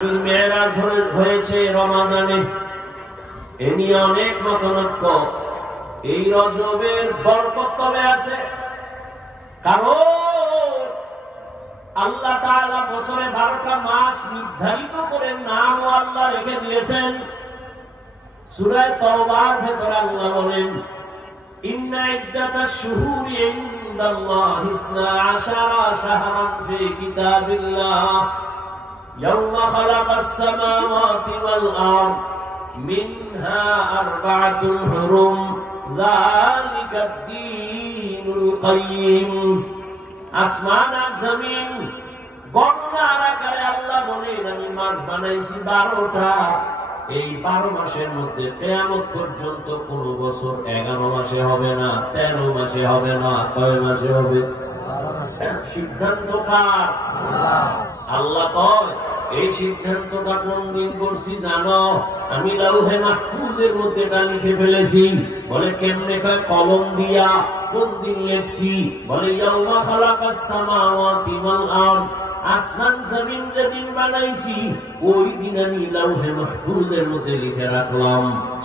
মেরাজ হয়েছে রমাজানে, এ নিয়ে অনেক মতনৈক্য। এই রজবের বরকত তবে আছে, কারণ আল্লাহ তাআলা বছরে 12টা মাস নির্ধারিত করে নামও আল্লাহ রেখে দিয়েছেন। সূরা তাওবার ভেতরে আল্লাহ বলেন, ইন্না ইদ্দাতাশ শুহুরি ইনদাল্লাহি 12 শাহরান ফি কিতাবিল্লাহ يوم خلق السماوات والأرض منها 4 حرم ذلك الدين القيم। আসমান আর জমিন বর্ণনার আকারে আল্লাহ বলেন, আমি মাস বানাইছি 12টা। এই 12 মাসের মধ্যে কিয়ামত পর্যন্ত কোন বছর 11 মাসে হবে না, 13 মাসে হবে না। কয় মাসে হবে? সিদ্ধান্ত কার? আল্লাহ কয়, এই সিদ্ধান্তটা কোন দিন করছি জানো? আমি লাউহে মাহফুজের মধ্যে এটা লিখে ফেলেছি। বলে কেমনে? কয় কলম দিয়া। কোন দিন লিখছি? বলে ইয়াউমা খালাকাস সামাওয়াতি ওয়াল আরদ, আসমান জমিন যেদিন বানাইছি ওই দিন আমি লাউহে মাহফুজের মধ্যে লিখে রাখলাম।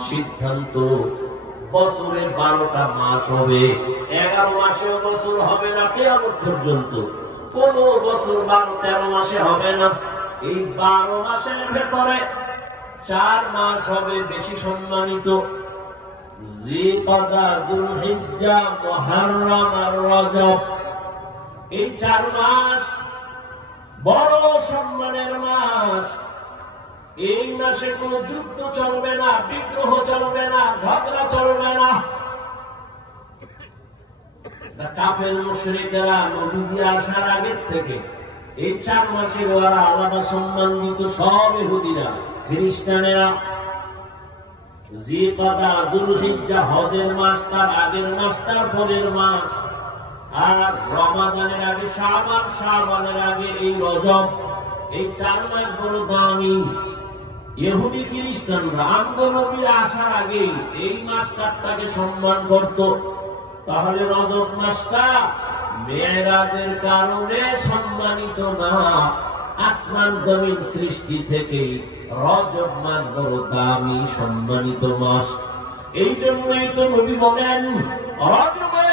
সিদ্ধান্ত বছরে 12টা মাস হবে, 11 মাসেও বছর হবে না কিয়ামত পর্যন্ত। কোন বছর 12-13 মাসে হবে না। এই 12 মাসের ভেতরে 4 মাস হবে বেশি সম্মানিত, জিলকাদা, যুলহিজ্জা, মুহররম আর রজব। এই 4 মাস বড় সম্মানের মাস। এই মাসে কোন যুদ্ধ চলবে না, বিদ্রোহ চলবে না, ঝগড়া চলবে না। কাফের মুশরিকেরা নবীজি আসার আগের থেকে এই 4 মাসের ওরা আলাদা সম্মান দিত। সব ইহুদিরা, খ্রিস্টানেরা জিলকাদা, যুলহিজ্জা হজের মাস, তার আগের মাস, তার পরের মাস, আর রমজানের আগে শাবান, শাবানের আগে এই রজব। এই 4 মাস বড় দামি। ইহুদি খ্রিস্টানরা আমগো নবীর আসার আগে এই মাসটাকে সম্মান করত। তাহলে রজব মাসটা মেরাজের কারণে সম্মানিত না, আসমান জমিন সৃষ্টি থেকে রজব মাস বড় দামি সম্মানিত মাস। এই জন্যই তো নবী বলেন, রজবে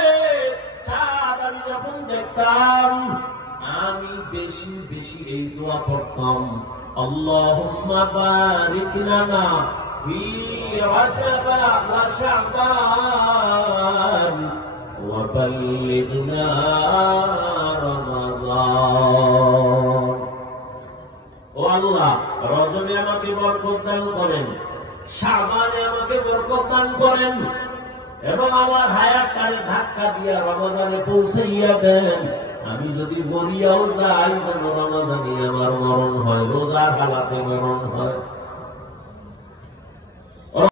চাঁদ আমি যখন দেখতাম আমি বেশি বেশি এই দোয়া পড়তাম, আল্লাহুম্মা বারিক লানা ফি রজব ওয়া শাবান ওয়া বাল্লিগনা রমাদান। ও আল্লাহ, রজবে আমাকে বরকত দান করেন, শাবানে আমাকে বরকত দান করেন, এবং আমার হায়াতটারে ধাক্কা দিয়া রমজানে পৌঁছাইয়া দেন। আমি যদি মরিয়াও যাই যেন রমজানে আমার মরণ হয়, রোজার হালাতে মরণ হয়।